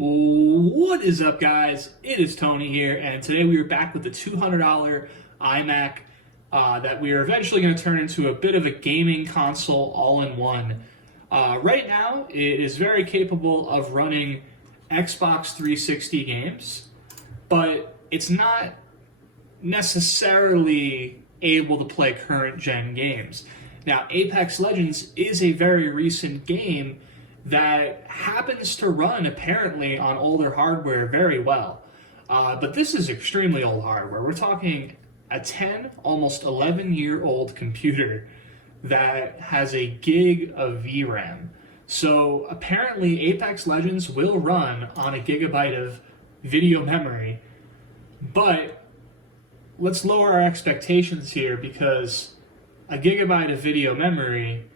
What is up, guys? It is Tony here, and today we are back with the $200 iMac that we are eventually going to turn into a bit of a gaming console all-in-one. Right now, it is very capable of running Xbox 360 games, but it's not necessarily able to play current-gen games. Now, Apex Legends is a very recent game that happens to run, apparently, on older hardware very well. But this is extremely old hardware. We're talking a 10, almost 11-year-old computer that has a gig of VRAM. So apparently Apex Legends will run on a gigabyte of video memory, but let's lower our expectations here, because a gigabyte of video memory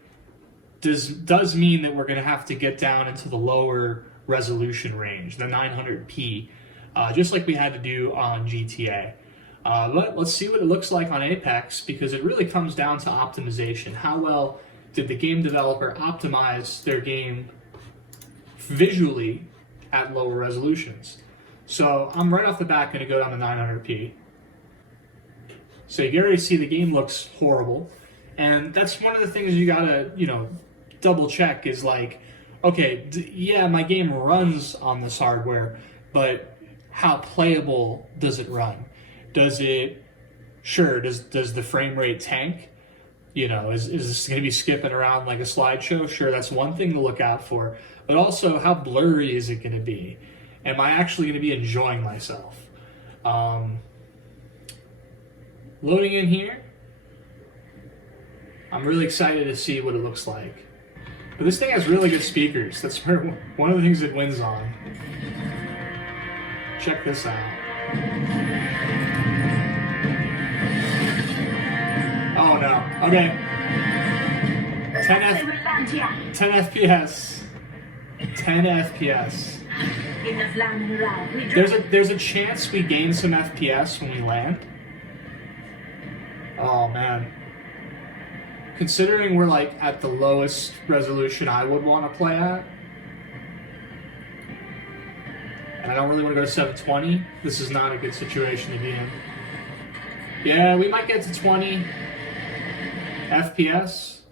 does mean that we're going to have to get down into the lower resolution range, the 900p, just like we had to do on GTA. Let's see what it looks like on Apex, because it really comes down to optimization. How well did the game developer optimize their game visually at lower resolutions? So I'm right off the bat going to go down to 900p. So you can already see the game looks horrible. And that's one of the things you gotta, double check is like, okay, yeah, my game runs on this hardware, but how playable does it run? Does the frame rate tank? Is this going to be skipping around like a slideshow? Sure, that's one thing to look out for. But also, how blurry is it going to be? Am I actually going to be enjoying myself? Loading in here. I'm really excited to see what it looks like. But this thing has really good speakers. That's one of the things it wins on. Check this out. Oh no. Okay. 10 FPS. 10 FPS. There's a chance we gain some FPS when we land. Oh man. Considering we're like at the lowest resolution I would want to play at, and I don't really want to go to 720, this is not a good situation to be in. Yeah, we might get to 20 FPS,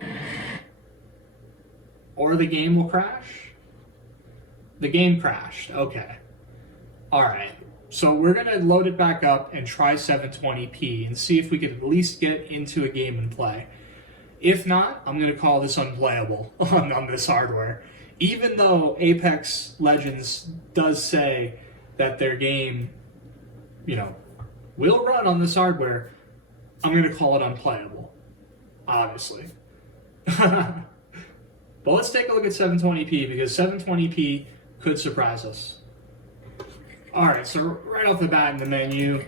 or the game will crash. The game crashed, okay. Alright, so we're going to load it back up and try 720p and see if we can at least get into a game and play. If not, I'm going to call this unplayable on this hardware. Even though Apex Legends does say that their game, will run on this hardware, I'm going to call it unplayable, obviously. But let's take a look at 720p, because 720p could surprise us. Alright, so right off the bat in the menu,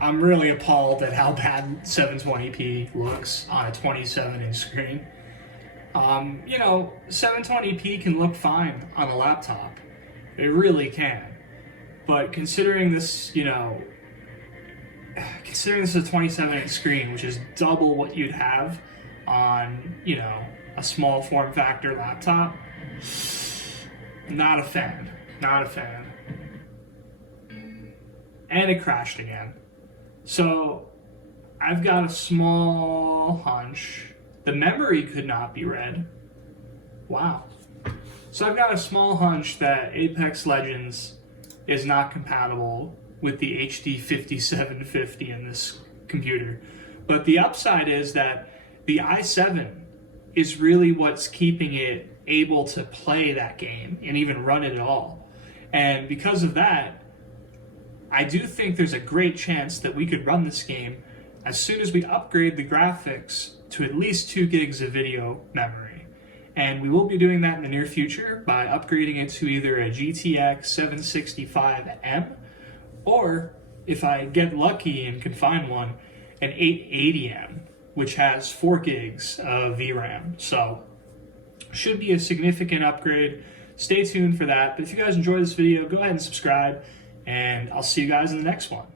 I'm really appalled at how bad 720p looks on a 27-inch screen. 720p can look fine on a laptop. It really can. But considering this, considering this is a 27-inch screen, which is double what you'd have on, a small form factor laptop, not a fan. Not a fan. And it crashed again. So, I've got a small hunch. The memory could not be read. Wow. So I've got a small hunch that Apex Legends is not compatible with the HD 5750 in this computer. But the upside is that the i7 is really what's keeping it able to play that game and even run it at all. And because of that, I do think there's a great chance that we could run this game as soon as we upgrade the graphics to at least 2 gigs of video memory. And we will be doing that in the near future by upgrading it to either a GTX 765M, or if I get lucky and can find one, an 880M, which has 4 gigs of VRAM. So, should be a significant upgrade. Stay tuned for that. But if you guys enjoyed this video, go ahead and subscribe, and I'll see you guys in the next one.